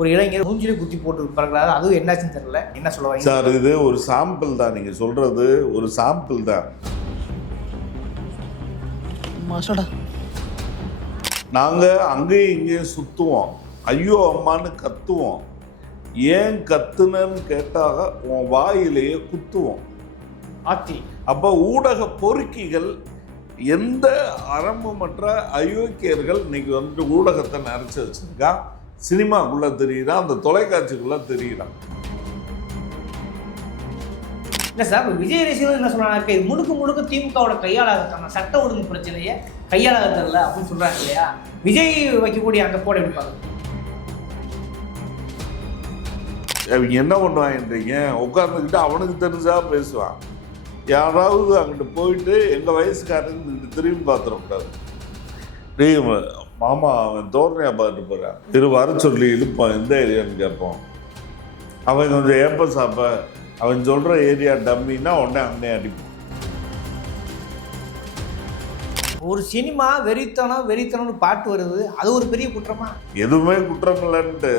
ஒரு இளைஞர் மூஞ்சிலே குத்தி போட்டு பறக்கிறாரு அதுவும் என்னாச்சுன்னு தெரியல. என்ன சொல்ல வரீங்க? சார் இது ஒரு சாம்பிள் தான். நீங்க சொல்றது ஒரு சாம்பிள் தான். மாசடா நாங்க அங்கேயும் இங்கேயும் சுத்துவோம். ஐயோ அம்மான்னு கத்துவோம். ஏன் கத்துனன்னு கேட்டாக உன் வாயிலேயே குத்துவோம். ஆத்தி. அப்ப ஊடக பொறுக்கிகள் எந்த அறமுமற்ற அயோக்கியர்கள் இன்னைக்கு வந்துட்டு ஊடகத்தை நிறைச்சு வச்சிருக்கா? சினிமாக்குள்ள தெரியுறான் அந்த தொலைக்காட்சிக்குள்ள தெரியுறான் இல்லை சார் விஜய் ரசிகர்கள் என்ன சொல்றாங்க? இது முழுக்க முழுக்க திமுகவோட கையாளாக சட்ட ஒழுங்கு பிரச்சனையை கையாளாக தெரியல அப்படின்னு சொல்றாங்க இல்லையா? விஜய் வைக்கக்கூடிய அந்த போட எடுப்பாங்க அவங்க என்ன பண்ணுவாங்கன்றீங்க? உட்காந்துக்கிட்டு அவனுக்கு தெரிஞ்சா பேசுவான். யாராவது அங்கிட்டு போயிட்டு எங்கள் வயசுக்காரன் இங்கிட்டு திரும்பி பார்த்துடக்கூடாது. மாமா அவன் தோரணையா பார்த்துட்டு போகிறான் இரு வர சொல்லி இழுப்பான். எந்த ஏரியான்னு கேட்போம். அவன் கொஞ்சம் ஏப்ப சாப்ப அவன் சொல்கிற ஏரியா டம்மின்னா உடனே அண்ணே அடிப்பான் ஒரு சினிமா வெறித்தனம் வெறித்தனம்னு பாட்டு வருது. அது ஒரு பெரிய குற்றமா? எதுவுமே குற்றம் இல்லைன்ட்டு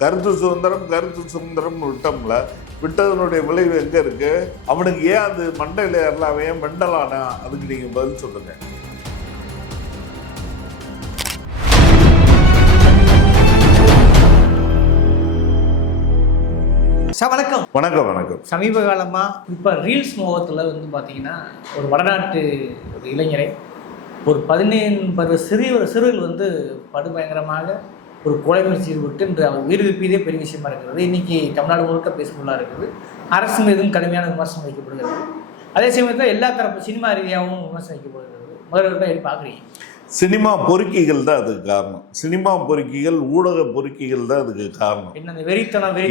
கருத்து சுதந்திரம் கருத்து சுதந்திரம் விட்டோம்ல விட்டதனுடைய விளைவு எங்க இருக்கு? அவனுக்கு ஏன் அது மண்டையில ஏறல? அவன் ஏன் மெண்டலானா அதுக்கு நீங்க பதில் சொல்லுங்க. சார் வணக்கம். வணக்கம் வணக்கம். சமீப காலமாக இப்போ ரீல்ஸ் முகத்தில் வந்து பார்த்தீங்கன்னா ஒரு வடநாட்டு ஒரு இளைஞரை ஒரு பதினேழு பருவ சிறிய சிறுவர்கள் வந்து படுபயங்கரமாக ஒரு கொலை முயற்சி ஈடுபட்டு இன்று அவர் உயிர் தப்பியதே பெரிய விஷயமா இருக்கிறது. இன்னைக்கு தமிழ்நாடு முழுக்க பேசுபொருளாக இருக்குது. அரசு மீதும் கடுமையான விமர்சனம் வைக்கப்படுகிறது. அதே சமயத்தில் எல்லா தரப்பு சினிமா ரீதியாகவும் விமர்சனம் வைக்கப்படுகிறது. முதல்வர் எப்படி பார்க்குறீங்க சினிமா பொறுக்கிகள் தான் அதுக்கு காரணம். சினிமா பொறுக்கிகள் ஊடக பொறுக்கிகள் தான் அதுக்கு காரணம்.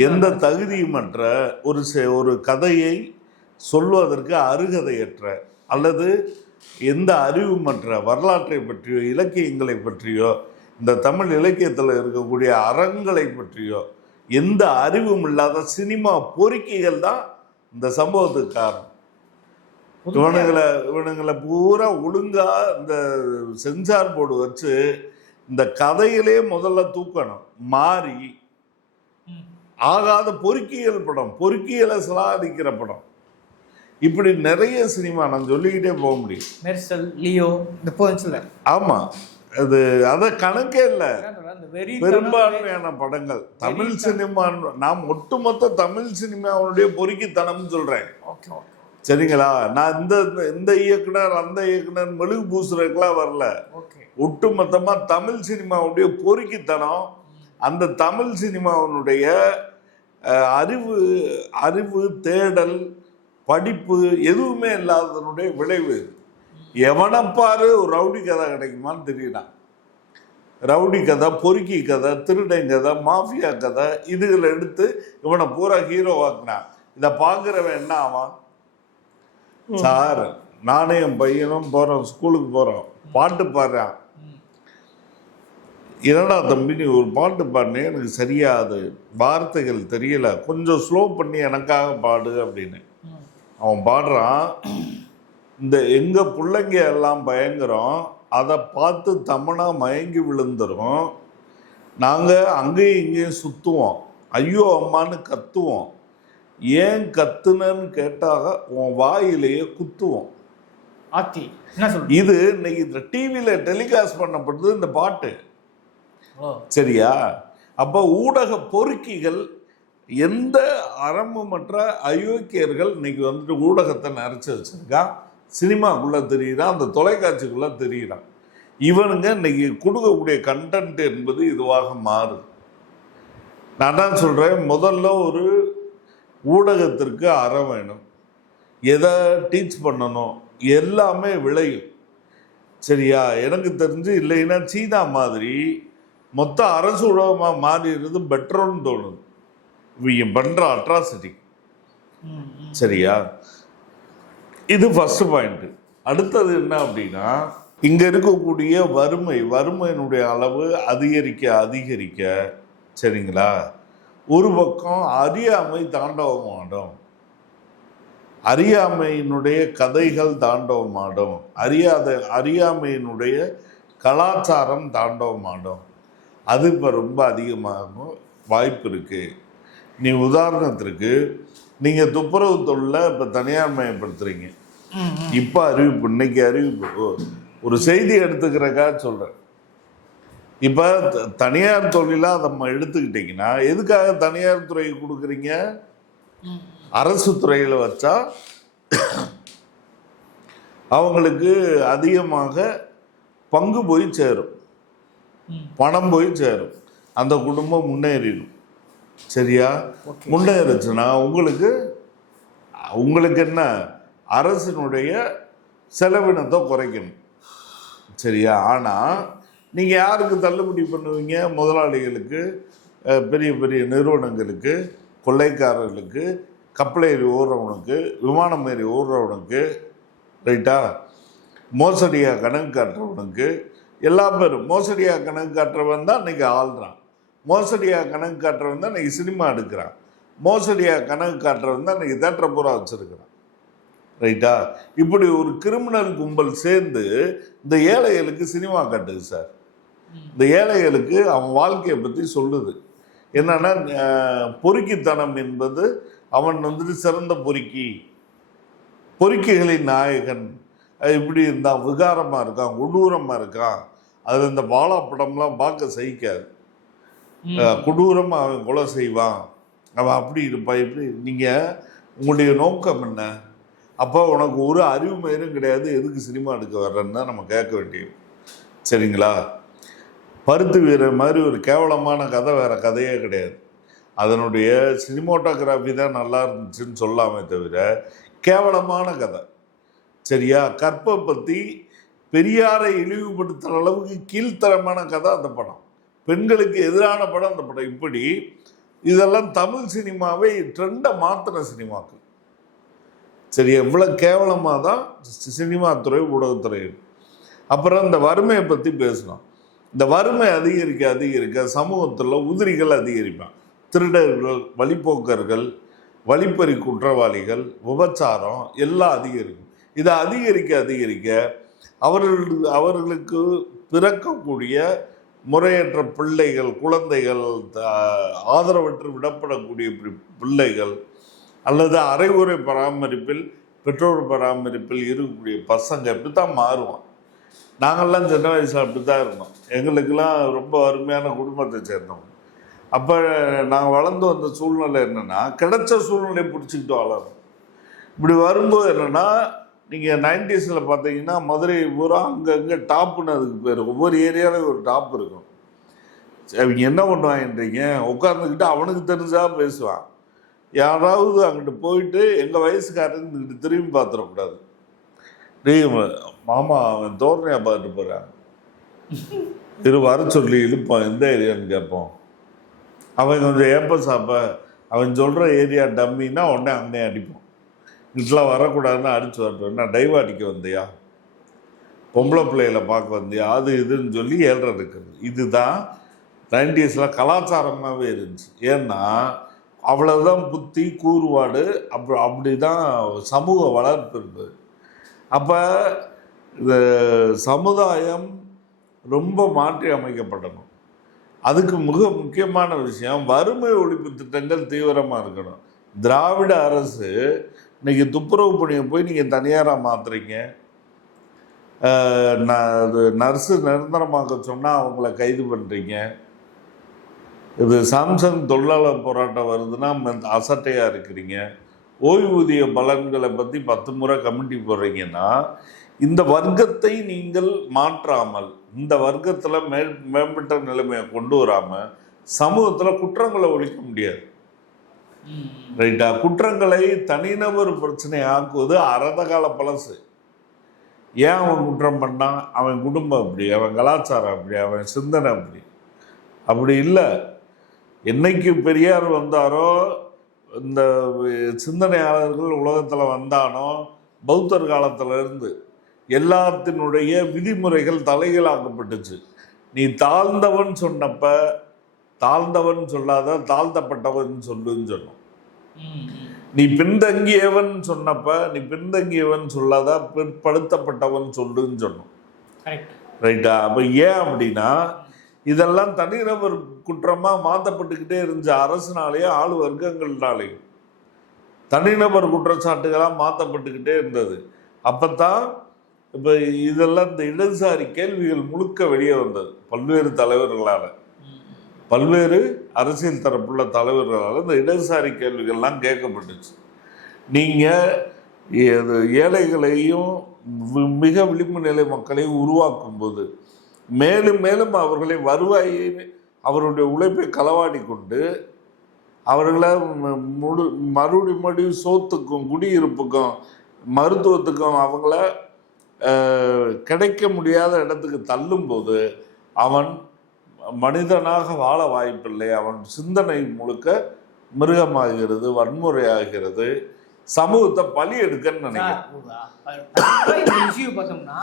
எந்த தகுதியுமற்ற ஒரு ஒரு கதையை சொல்வதற்கு அருகதையற்ற அல்லது எந்த அறிவுமற்ற வரலாற்றை பற்றியோ இலக்கியங்களை பற்றியோ இந்த தமிழ் இலக்கியத்தில் இருக்கக்கூடிய அறங்களை பற்றியோ எந்த அறிவும் இல்லாத சினிமா பொறுக்கிகள் தான் இந்த சம்பவத்துக்கு காரணம். இவனுங்களை இவனுங்களை பூரா ஒழுங்கா இந்த சென்சார் போர்டு வச்சு இந்த கதையிலே முதல்ல தூக்கணும். மாறி. ஆகாத பொறுக்கியல் படம் பொறுக்கியலை சலாதிக்கிற படம். இப்படி நிறைய சினிமா நான் சொல்லிக்கிட்டே போக முடியும். மெர்சல் லியோ இந்த அது அத கணக்கே இல்லை. பெரும்பான்மையான படங்கள். தமிழ் சினிமா நாம் ஒட்டுமொத்த தமிழ் சினிமாவுடைய பொறுக்கித்தனம்னு சொல்றேன். Okay okay. சரிங்களா? நான் இந்த இந்த இயக்குனர் அந்த இயக்குனர் மெழுகு பூசுறதுக்கெல்லாம் வரல. ஓகே. ஒட்டுமொத்தமா தமிழ் சினிமாவுடைய பொறுக்கித்தனம் அந்த தமிழ் சினிமாவினுடைய அறிவு அறிவு தேடல் படிப்பு எதுவுமே இல்லாததனுடைய விளைவு இது. எவனை பாரு ஒரு ரவுடி கதை கிடைக்குமான்னு தெரியலாம் ரவுடி கதை பொறுக்கி கதை திருடன் கதை மாஃபியா கதை இதுகளை எடுத்து இவனை பூரா ஹீரோவாக்குனான் இதை பார்க்குறவன் என்ன ஆவான்? சார் நானும் என் பையனும் போகிறோம் ஸ்கூலுக்கு போகிறோம் பாட்டு பாடுறான் என்னடா தம்பி நீ ஒரு பாட்டு பாடினே? எனக்கு சரியா அது வார்த்தைகள் தெரியல. கொஞ்சம் ஸ்லோ பண்ணி எனக்காக பாடு அப்படின்னு. அவன் பாடுறான். இந்த எங்க பிள்ளைங்க எல்லாம் பயங்கரம். அதை பார்த்து தமனா மயங்கி விழுந்துரும். நாங்கள் அங்கேயும் இங்கேயும் சுற்றுவோம் ஐயோ அம்மான்னு கத்துவோம். ஏன் கத்துனன்னு கேட்டாக உன் வாயிலேயே குத்துவோம். ஆத்தி என்ன இது இன்னைக்கு இந்த டிவியில டெலிகாஸ்ட் பண்ணப்படுது இந்த பாட்டு. சரியா? அப்ப ஊடக பொறுக்கிகள் எந்த அறமுமற்ற அயோக்கியர்கள் இன்னைக்கு வந்துட்டு ஊடகத்தை நிறைச்சு வச்சிருக்கான்? சினிமாக்குள்ள தெரியுறான் அந்த தொலைக்காட்சிக்குள்ள தெரியுறான். இவனுங்க இன்னைக்கு கொடுக்கக்கூடிய கண்டென்ட் என்பது இதுவாக மாறுது. நான் தான் சொல்றேன் முதல்ல ஒரு ஊடகத்திற்கு அறம் வேணும். எதை டீச் பண்ணணும்? எல்லாமே விளையும். சரியா? எனக்கு தெரிஞ்சு இல்லைன்னா சீனா மாதிரி மொத்த அரசு உலகமாக மாறிடுறது பெட்டரோன்னு தோணுது. இவங்க பண்ணுற அட்ராசிட்டி. சரியா? இது ஃபர்ஸ்ட் பாயிண்ட் அடுத்தது என்ன அப்படின்னா இங்க இருக்கக்கூடிய வறுமை வறுமையினுடைய அளவு அதிகரிக்க அதிகரிக்க சரிங்களா? ஒரு பக்கம் அறியாமை தாண்டவமாடும். அறியாமையினுடைய கதைகள் தாண்டவமாடும். அறியாத அறியாமையினுடைய கலாச்சாரம் தாண்டவமாடும். அது இப்போ ரொம்ப அதிகமாகும் வாய்ப்பு இருக்கு. நீ உதாரணத்திற்கு நீங்க துப்புரவு தொழிலை இப்ப தனியார் மயப்படுத்துறீங்க. இப்ப அறிவிப்பு இன்னைக்கு அறிவிப்பு ஒரு செய்தி எடுத்துக்கிறக்கா சொல்றேன். இப்ப த- தனியார் தொழிலா நம்ம எடுத்துக்கிட்டீங்கன்னா எதுக்காக தனியார் துறைக்கு கொடுக்குறீங்க. அரசு துறையில வச்சா அவங்களுக்கு அதிகமாக பங்கு போய் சேரும். பணம் போய் சேரும் அந்த குடும்பம் முன்னேறிடும் சரியா. முன்னேறுச்சுன்னா உங்களுக்கு உங்களுக்கு என்ன அரசினுடைய செலவினத்தை குறைக்கணும் சரியா ஆனால் நீங்கள் யாருக்கு தள்ளுபடி பண்ணுவீங்க? முதலாளிகளுக்கு பெரிய பெரிய நிறுவனங்களுக்கு கொள்ளைக்காரர்களுக்கு கப்பலேறி ஓடுறவனுக்கு விமானம் ஏறி ஓடுறவனுக்கு ரைட்டா? மோசடியாக கணக்கு காட்டுறவனுக்கு எல்லா பேரும் மோசடியாக கணக்கு காட்டுறவன் தான் இன்றைக்கி ஆள்றான். மோசடியாக கணக்கு காட்டுறவன் தான் இன்றைக்கி சினிமா எடுக்கிறான். மோசடியாக கணக்கு காட்டுறவன் தான் இன்றைக்கி தேட்டரை பூரா வச்சுருக்கிறான். ரைட்டா இப்படி ஒரு கிரிமினல் கும்பல் சேர்ந்து இந்த ஏழைகளுக்கு சினிமா காட்டுது சார் இந்த ஏழைகளுக்கு அவன் வாழ்க்கையை பற்றி சொல்லுது. என்னன்னா பொறுக்கித்தனம் என்பது அவன் வந்துட்டு சிறந்த பொறுக்கி. பொறுக்கிகளின் நாயகன். இப்படி இருந்தான் விகாரமாக இருக்கான் கொடூரமாக இருக்கான். அதில் இந்த பாலா படம்லாம் பார்க்க சகிக்காது. ம். அஹ் கொடூரமா அவன் கொலை செய்வான். அவன் அப்படி இருப்பான் இப்படி. நீங்கள் உங்களுடைய நோக்கம் என்ன? அப்போ உனக்கு ஒரு அறிவு மயிரும் கிடையாது. எதுக்கு சினிமா எடுக்க வர்றேன்னு தான் நம்ம கேட்க வேண்டியது. சரிங்களா? பருத்து வீரர் மாதிரி ஒரு கேவலமான கதை வேற கதையே கிடையாது. அதனுடைய சினிமோட்டோகிராஃபி தான் நல்லா இருந்துச்சுன்னு சொல்லாமே தவிர கேவலமான கதை. சரியா? கற்பை பற்றி பெரியாரை இழிவுபடுத்துகிற அளவுக்கு கீழ்த்தரமான கதை அந்த படம். பெண்களுக்கு எதிரான படம் அந்த படம். இப்படி இதெல்லாம் தமிழ் சினிமாவை ட்ரெண்டை மாற்றின சினிமாக்கள். சரி எவ்வளோ கேவலமாக தான் சினிமாத்துறை சினிமா துறை ஊடகத்துறை அப்புறம் இந்த வறுமையை பற்றி பேசணும் இந்த வறுமை அதிகரிக்க அதிகரிக்க சமூகத்தில் உதிரிகள் அதிகரிப்பான் திருடர்கள் வழிப்போக்கர்கள் வழிப்பறி குற்றவாளிகள் விபச்சாரம் எல்லாம் அதிகரிக்கும். இதை அதிகரிக்க அதிகரிக்க அவர்கள் அவர்களுக்கு பிறக்கக்கூடிய முறையற்ற பிள்ளைகள் குழந்தைகள் த- ஆதரவற்று விடப்படக்கூடிய பி- பிள்ளைகள் அல்லது அரைகுறை பராமரிப்பில் பெற்றோர் பராமரிப்பில் இருக்கக்கூடிய பசங்க இப்படி தான் மாறுவான். நாங்கள்லாம் சின்ன வயசில் அப்படி தான் இருந்தோம். எங்களுக்கெல்லாம் ரொம்ப அருமையான குடும்பத்தை சேர்ந்தோம் அப்போ நாங்கள் வளர்ந்து வந்த சூழ்நிலை என்னென்னா கிடைச்ச சூழ்நிலையை பிடிச்சிக்கிட்டு வளரும் இப்படி வரும்போது என்னென்னா நீங்கள் நைன்டிஸில் பார்த்தீங்கன்னா மதுரை பூரா அங்கங்கே டாப்புன்னு அதுக்கு பேர். ஒவ்வொரு ஏரியாவிலும் ஒரு டாப் இருக்கும். அவங்க என்ன பண்ணுவாங்கன்றீங்க உட்காந்துக்கிட்டு அவனுக்கு தெரிஞ்சா பேசுவான். யாராவது அங்கிட்டு போயிட்டு எங்கள் வயசுக்காரன் இங்கிட்டு திரும்பி பார்த்துடக்கூடாது. நீ மாமா அவன் தோரணையாக பார்த்துட்டு போகிறான் இரு வர சொல்லி இழுப்பான் எந்த ஏரியான்னு கேட்போம். அவன் கொஞ்சம் ஏப்ப சாப்ப அவன் சொல்கிற ஏரியா டம்மின்னா உடனே அங்கனே அடிப்போம். இங்கெல்லாம் வரக்கூடாதுன்னு அடிச்சு வரட்டும். நான் டைவ் அடிக்க வந்தியா? பொம்பளை பிள்ளைகளை பார்க்க வந்தியா? அது இதுன்னு சொல்லி ஏழ்ற இருக்குது இதுதான் நைன்டிஸில் கலாச்சாரமாகவே இருந்துச்சு. ஏன்னா அவ்வளவுதான் புத்தி கூறுபாடு அப்புறம் அப்படி தான் சமூக வளர்ப்பு இருந்தது அப்போ இந்த சமுதாயம் ரொம்ப மாற்றி அமைக்கப்படணும். அதுக்கு மிக முக்கியமான விஷயம் வறுமை ஒழிப்பு திட்டங்கள் தீவிரமாக இருக்கணும். திராவிட அரசு இன்றைக்கி துப்புரவு பணியை போய் நீங்கள் தனியாராக மாற்றுறீங்க அது நர்ஸு நிரந்தரமாக்க சொன்னால் அவங்கள கைது பண்ணுறீங்க இது சாம்சங் தொழிலாளர் போராட்டம் வருதுன்னா அசட்டையாக இருக்கிறீங்க. ஓய்வூதிய பலன்களை பற்றி பத்து முறை கமிட்டி போடுறீங்கன்னா இந்த வர்க்கத்தை நீங்கள் மாற்றாமல் இந்த வர்க்கத்தில் மே மேம்பட்ட நிலைமையை கொண்டு வராமல் சமூகத்தில் குற்றங்களை ஒழிக்க முடியாது. ரைட்டா? குற்றங்களை தனிநபர் பிரச்சனை ஆக்குவது அறதகால பழசு. ஏன் அவன் குற்றம் பண்ணான்? அவன் குடும்பம் அப்படி அவன் கலாச்சாரம் அப்படி அவன் சிந்தனை அப்படி. அப்படி இல்லை. என்னைக்கு பெரியார் வந்தாரோ இந்த சிந்தனையாளர்கள் உலகத்தில் வந்தானோ பௌத்தர் காலத்துல இருந்து எல்லாத்தினுடைய விதிமுறைகள் தலைகீழாக்கப்பட்டுச்சு. நீ தாழ்ந்தவன் சொன்னப்ப தாழ்ந்தவன் சொல்லாத தாழ்த்தப்பட்டவன் சொல்லுன்னு சொன்னோம். நீ பின்தங்கியவன் சொன்னப்ப நீ பின்தங்கியவன் சொல்லாத பிற்படுத்தப்பட்டவன் சொல்லுன்னு சொன்னோம். ரைட்டா அப்போ ஏன் அப்படின்னா இதெல்லாம் தனிநபர் குற்றமா மாற்றப்பட்டுக்கிட்டே இருந்த அரசுனாலேயும் ஆளு வர்க்கங்கள்னாலேயும் தனிநபர் குற்றச்சாட்டுகளாக மாற்றப்பட்டுக்கிட்டே இருந்தது. அப்பத்தான் இப்போ இதெல்லாம் இந்த இடதுசாரி கேள்விகள் முழுக்க வெளியே வந்தது. பல்வேறு தலைவர்களால். பல்வேறு அரசியல் தரப்புள்ள தலைவர்களால் இந்த இடதுசாரி கேள்விகள்லாம் கேட்கப்பட்டுச்சு. நீங்கள் ஏழைகளையும் மிக விளிம்பு நிலை மக்களையும் உருவாக்கும் போது மேலும் மேலும் அவர்களை வருவாயை அவருடைய உழைப்பை களவாடி கொண்டு அவர்களை முழு மறுபடி மறுபடியும் சோத்துக்கும் குடியிருப்புக்கும் மருத்துவத்துக்கும் அவங்கள கிடைக்க முடியாத இடத்துக்கு தள்ளும்போது அவன் மனிதனாக வாழ வாய்ப்பில்லை. அவன் சிந்தனை முழுக்க மிருகமாகிறது வன்முறையாகிறது. சமூகத்தை பலி எடுக்கன்னு நினைக்கிறேன். பார்த்தோம்னா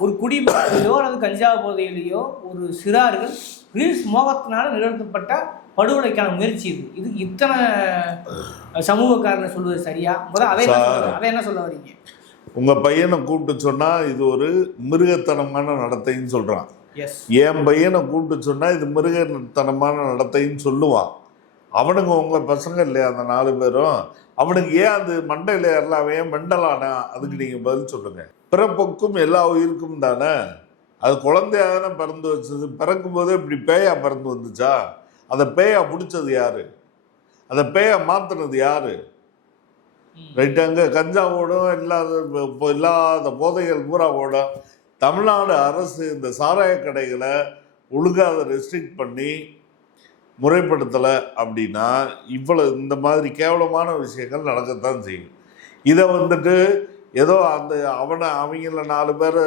ஒரு ஒரு குடிமகளையோ அல்லது கஞ்சா போதையிலேயோ ஒரு சிறார்கள் ரீல்ஸ் மோகத்தினால நிகழ்த்தப்பட்ட படுகொலைக்கான முயற்சி இது. இது இத்தனை சமூகக்காரனை சொல்வது சரியா? முதல்ல அதை அதை என்ன சொல்ல வரீங்க? உங்க பையனை கூப்பிட்டு சொன்னா இது ஒரு மிருகத்தனமான நடத்தைன்னு சொல்றான். எஸ் என் பையனை கூப்பிட்டு சொன்னா இது மிருகத்தனமான நடத்தைன்னு சொல்லுவான். அவனுங்க உங்க பசங்க இல்லையா? அந்த நாலு பேரும். அவனுக்கு ஏன் அது மண்டையில ஏறலாம்? மெண்டலானா? அதுக்கு நீங்க பதில் சொல்லுங்க. பிறப்புக்கும் எல்லா உயிருக்கும் தானே? அது குழந்தையா தானே பிறந்து வச்சது? பிறக்கும் போதே இப்படி பேயா பிறந்து வந்துச்சா? அந்த பேயா பிடிச்சது யாரு? அந்த பேயை மாத்துனது யாரு? ரைட் அங்கே கஞ்சா ஓடும் இல்லாத இப்போ இல்லாத போதைகள் பூரா ஓடும். தமிழ்நாடு அரசு இந்த சாராய கடைகளை ஒழுங்காக ரெஸ்ட்ரிக்ட் பண்ணி முறைப்படுத்தலை அப்படின்னா இவ்வளோ இந்த மாதிரி கேவலமான விஷயங்கள் நடக்கத்தான் செய்யும். இதை வந்துட்டு ஏதோ அந்த அவனை அவங்கள நாலு பேர்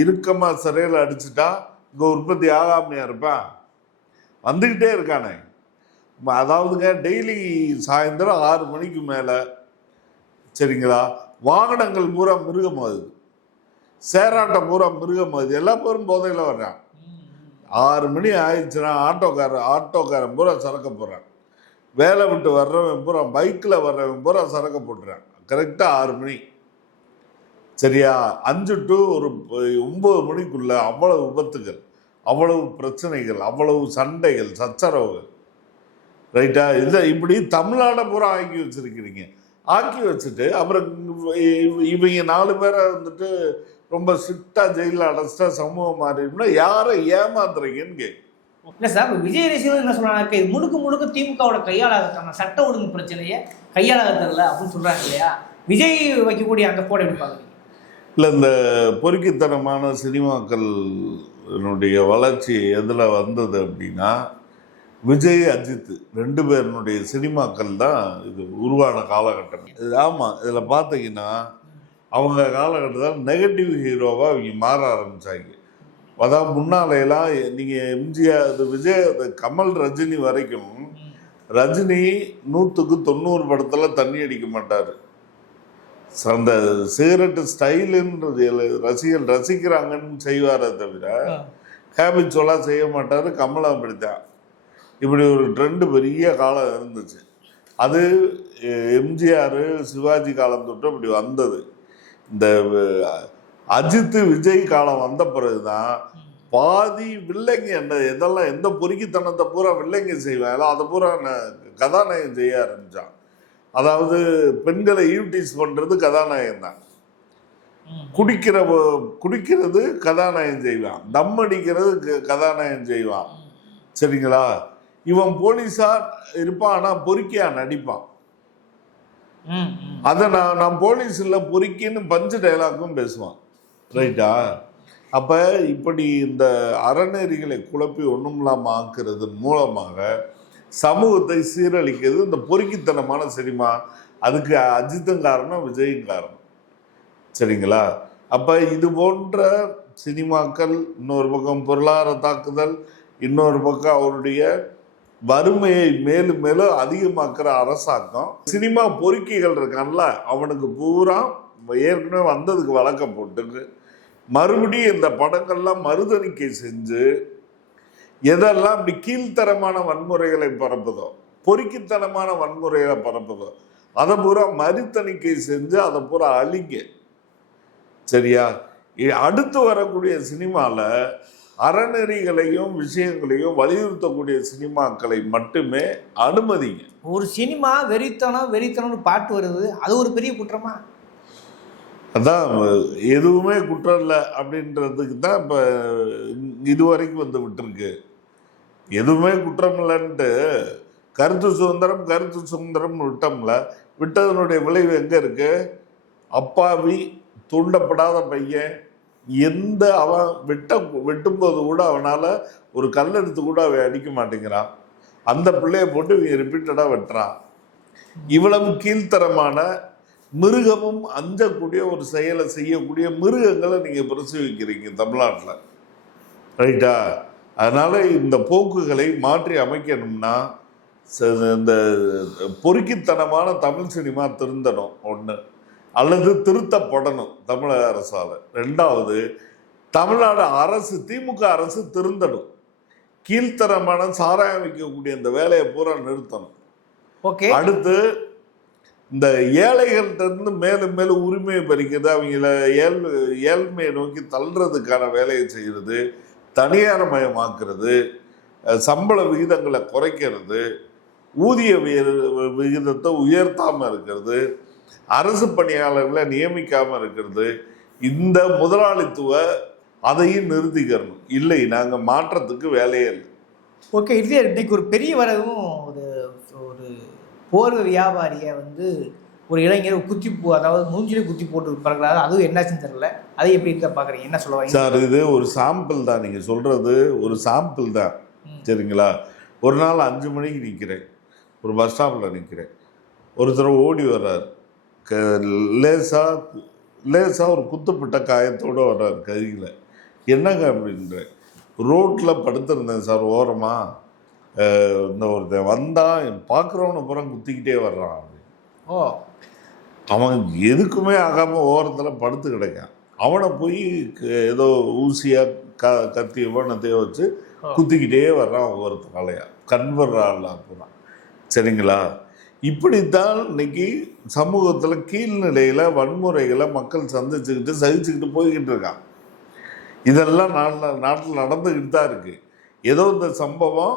இறுக்கமாக சிறையில் அடிச்சுட்டா இங்கே உற்பத்தி ஆகாமையாக இருப்பான் வந்துக்கிட்டே இருக்கானே. அதாவதுங்க டெய்லி சாயந்தரம் ஆறு மணிக்கு மேலே சரிங்களா வாகனங்கள் பூரா மிருகம் ஆகுது சேராட்டம் பூரா மிருகமாகுது எல்லா பேரும் போதையில் வர்றான். ஆறு மணி ஆயிடுச்சுன்னா ஆட்டோக்காரன் ஆட்டோக்காரன் பூரா சரக்க போடுறான். வேலை விட்டு வர்றவன் பூரா பைக்கில் வர்றவன் பூரா சரக்க போட்டுறான். கரெக்டாக ஆறு மணி. சரியா? அஞ்சு டு ஒரு ஒம்பது மணிக்குள்ளே மணிக்குள்ள அவ்வளவு விபத்துகள் அவ்வளவு பிரச்சனைகள் அவ்வளவு சண்டைகள் சச்சரவுகள். ரைட்டா இதை இப்படி தமிழ்நாடை பூரா ஆக்கி வச்சுருக்கிறீங்க. ஆக்கி வச்சுட்டு அப்புறம் இவங்க நாலு பேரை வந்துட்டு ரொம்ப ஸ்ட்ரிக்டாக ஜெயிலில் அடைச்சிட்டா சமூகம் மாறிடும்னா யாரை ஏமாத்துறீங்கன்னு கேட்கு இல்லை சார் விஜய் ரசிகர்கள் என்ன சொல்றாங்க இது முழுக்க முழுக்க திமுகவோட கையாளாகத்தான சட்ட ஒழுங்கு பிரச்சனையை கையாளாக தரல அப்படின்னு சொல்றாங்க இல்லையா? விஜய் வைக்கக்கூடிய அந்த போட எப்படி பாக்குறீங்க இல்லை இந்த பொறுக்கித்தனமான சினிமாக்களினுடைய வளர்ச்சி எதில் வந்தது அப்படின்னா விஜய் அஜித் ரெண்டு பேருனுடைய சினிமாக்கள் தான் இது உருவான காலகட்டம். இது ஆமாம் இதில் பார்த்தீங்கன்னா அவங்க காலகட்டத்தில் நெகட்டிவ் ஹீரோவாக அவங்க மாற ஆரம்பித்தாங்க அதாவது முன்னாலையெல்லாம் நீங்கள் எம்ஜிஆர் இது விஜய் கமல் ரஜினி வரைக்கும் ரஜினி நூற்றுக்கு தொண்ணூறு படத்தில் தண்ணி அடிக்க மாட்டார். அந்த சிகரெட்டு ஸ்டைலுன்றது ரசிகர்கள் ரசிக்கிறாங்கன்னு செய்வாரே தவிர ஹேபிச்சுவலாக செய்ய மாட்டார் கமலம் அப்படித்தான். இப்படி ஒரு ட்ரெண்டு பெரிய காலம் இருந்துச்சு. அது எம்ஜிஆர் சிவாஜி காலம் தொட்டு அப்படி வந்தது. இந்த அஜித் விஜய் காலம் வந்த பிறகுதான் பாதி வில்லைங்க என்ன எதெல்லாம் எந்த பொறுக்கித்தனத்தை பூரா வில்லைங்க செய்வாங்களோ அதை பூரா கதாநாயகன் செய்ய ஆரம்பிச்சான். அதாவது பெண்களை யூட்டிஸ் பண்றது கதாநாயகன் தான் குடிக்கிற குடிக்கிறது கதாநாயகன் செய்வான். தம் அடிக்கிறது க- கதாநாயகன் செய்வான். சரிங்களா? இவன் போலீஸா இருப்பான் ஆனா பொறுக்கியா நடிப்பான். அதை நான் நான் போலீஸ் இல்லை பொறுக்கின்னு பஞ்சு டைலாக்கும் பேசுவான். ரைட்டா அப்போ இப்படி இந்த அறநெறிகளை குழப்பி ஒன்றும் இல்லாமல் ஆக்குறது மூலமாக சமூகத்தை சீரழிக்கிறது இந்த பொறுக்கித்தனமான சினிமா. அதுக்கு அஜித்தும் காரணம் விஜயும் காரணம். சரிங்களா? அப்போ இது போன்ற சினிமாக்கள் இன்னொரு பக்கம் பொருளாதார தாக்குதல் இன்னொரு பக்கம் அவருடைய வறுமையை மேலும் மேலும் அதிகமாக்குற அரசாங்கம் சினிமா பொறுக்கிகள் இருக்கான்ல அவனுக்கு பூரா ஏற்கனவே வந்ததுக்கு வழக்கம் போட்டு மறுபடியும் இந்த படங்கள்லாம் மறுதணிக்கை செஞ்சு எதெல்லாம் இப்படி கீழ்த்தரமான வன்முறைகளை பரப்புதோ பொறுக்கித்தனமான வன்முறைகளை பரப்புதோ அதை பூரா மறுதணிக்கை செஞ்சு அதை பூரா அழிங்க. சரியா? அடுத்து வரக்கூடிய சினிமாவில் அறநெறிகளையும் விஷயங்களையும் வலியுறுத்தக்கூடிய சினிமாக்களை மட்டுமே அனுமதிங்க. ஒரு சினிமா வெறித்தனம் வெறித்தனம்னு பாட்டு வருது அது ஒரு பெரிய குற்றமா? அதான் எதுவுமே குற்றம் இல்லை அப்படின்றதுக்கு தான் இப்போ இதுவரைக்கும் வந்து விட்டுருக்கு. எதுவுமே குற்றம் இல்லைன்ட்டு கருத்து சுதந்திரம் கருத்து சுதந்திரம்னு விட்டோம்ல விட்டதனுடைய விளைவு எங்கே இருக்கு? அப்பாவி தூண்டப்படாத பையன் எந்த அவன் வெட்ட வெட்டும்போது கூட அவனால் ஒரு கல் எடுத்து கூட அவன் அடிக்க மாட்டேங்கிறான். அந்த பிள்ளையை போட்டு இவன் ரிப்பீட்டடாக வெட்டுறான். இவ்வளவு கீழ்த்தரமான மிருகமும் அஞ்சக்கூடிய ஒரு செயலை செய்யக்கூடிய மிருகங்களை நீங்கள் பிரசவிக்கிறீங்க தமிழ்நாட்டில். ரைட்டா அதனால் இந்த போக்குகளை மாற்றி அமைக்கணும்னா ச- இந்த பொறுக்கித்தனமான தமிழ் சினிமா திருந்தணும். ஒன்று அல்லது திருத்தப்படணும் தமிழக அரசால். ரெண்டாவது தமிழ்நாடு அரசு திமுக அரசு திருந்தணும். கீழ்த்தரமான சாராயம் வைக்கக்கூடிய இந்த வேலையை பூரா நிறுத்தணும். ஓகே. அடுத்து இந்த ஏழைகள்கிட்ட இருந்து மேலும் மேலும் உரிமையை பறிக்கிறது அவங்கள ஏழ் ஏழ்மையை நோக்கி தள்ளுறதுக்கான வேலையை செய்கிறது தனியார்மயமாக்குறது அஹ் சம்பள விகிதங்களை குறைக்கிறது ஊதிய விகிதத்தை உயர்த்தாமல் இருக்கிறது அரசு பணியாளர்களை நியமிக்காமல் இருக்கிறது. இந்த முதலாளித்துவ அதையும் நிறுத்திக்கிறணும். இல்லை நாங்கள் மாற்றத்துக்கு வேலையே இல்லை. ஓகே இதுலேயே இன்னைக்கு ஒரு பெரிய வரவும் ஒரு ஒரு போர்வை வியாபாரியை வந்து ஒரு இளைஞர் குத்தி போ அதாவது மூஞ்சிலே குத்தி போட்டு பறக்கிறாரு. அதுவும் என்னாச்சுன்னு தெரியல. அதை எப்படி இருக்க பார்க்குறீங்க? என்ன சொல்ல சார் இது ஒரு சாம்பிள் தான். நீங்கள் சொல்கிறது ஒரு சாம்பிள் தான். சரிங்களா? ஒரு நாள் அஞ்சு மணிக்கு நிற்கிறேன் ஒரு பஸ் ஸ்டாப்பில் நிற்கிறேன் ஒருத்தர் ஓடி வர்றார். க லேசாக லேசாக ஒரு குத்துப்பட்ட காயத்தோடு வர்றார் கையில் என்னங்க அப்படின்றேன் ரோட்டில் படுத்திருந்தேன் சார் ஓரமாக இந்த ஒருத்தன் வந்தான் பார்க்குறவனை புறம் குத்திக்கிட்டே வர்றான் அப்படின்னு. ஓ அவன் எதுக்குமே ஆகாமல் ஓரத்தில் படுத்து கிடக்கான். அவனை போய் க- ஏதோ ஊசியாக க கத்தியோ வண்ணத்தையோ வச்சு. குத்திக்கிட்டே வர்றான் ஒவ்வொருத்த காலையா கண்வர்றாள் அப்புறம் சரிங்களா? இப்படித்தான் இன்னைக்கு சமூகத்தில் கீழ்நிலையில் வன்முறைகளை மக்கள் சந்திச்சுக்கிட்டு சகிச்சுக்கிட்டு போய்கிட்டு இருக்கான் இதெல்லாம் நாட்டில் நாட்டில் நடந்துக்கிட்டு தான் இருக்கு. ஏதோ இந்த சம்பவம்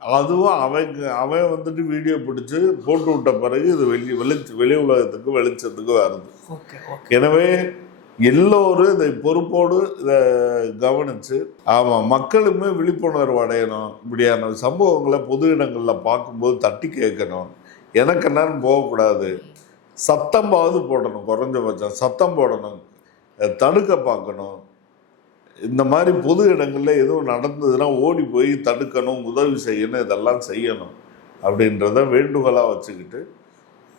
அதுவும் அவன் அவன் வந்துட்டு வீடியோ பிடிச்சி போட்டு விட்ட பிறகு இது வெளி வெளிச்ச வெளி உலகத்துக்கு வெளிச்சத்துக்கு வருது. எனவே எல்லோரும் இதை பொறுப்போடு இதை கவனித்து ஆமாம் மக்களுமே விழிப்புணர்வு அடையணும். இப்படியான சம்பவங்களை பொது இடங்களில் பார்க்கும்போது தட்டி கேட்கணும். எனக்கு என்னன்னு போகக்கூடாது. சத்தம்பாவது போடணும் குறைஞ்சபட்சம் சத்தம் போடணும் தடுக்க பார்க்கணும். இந்த மாதிரி பொது இடங்களில் எதுவும் நடந்ததுன்னா ஓடி போய் தடுக்கணும் உதவி செய்யணும் இதெல்லாம் செய்யணும் அப்படின்றத வேண்டுகோளாக வச்சுக்கிட்டு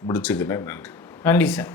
முடிச்சுக்கிறேன். நன்றி. நன்றி சார்.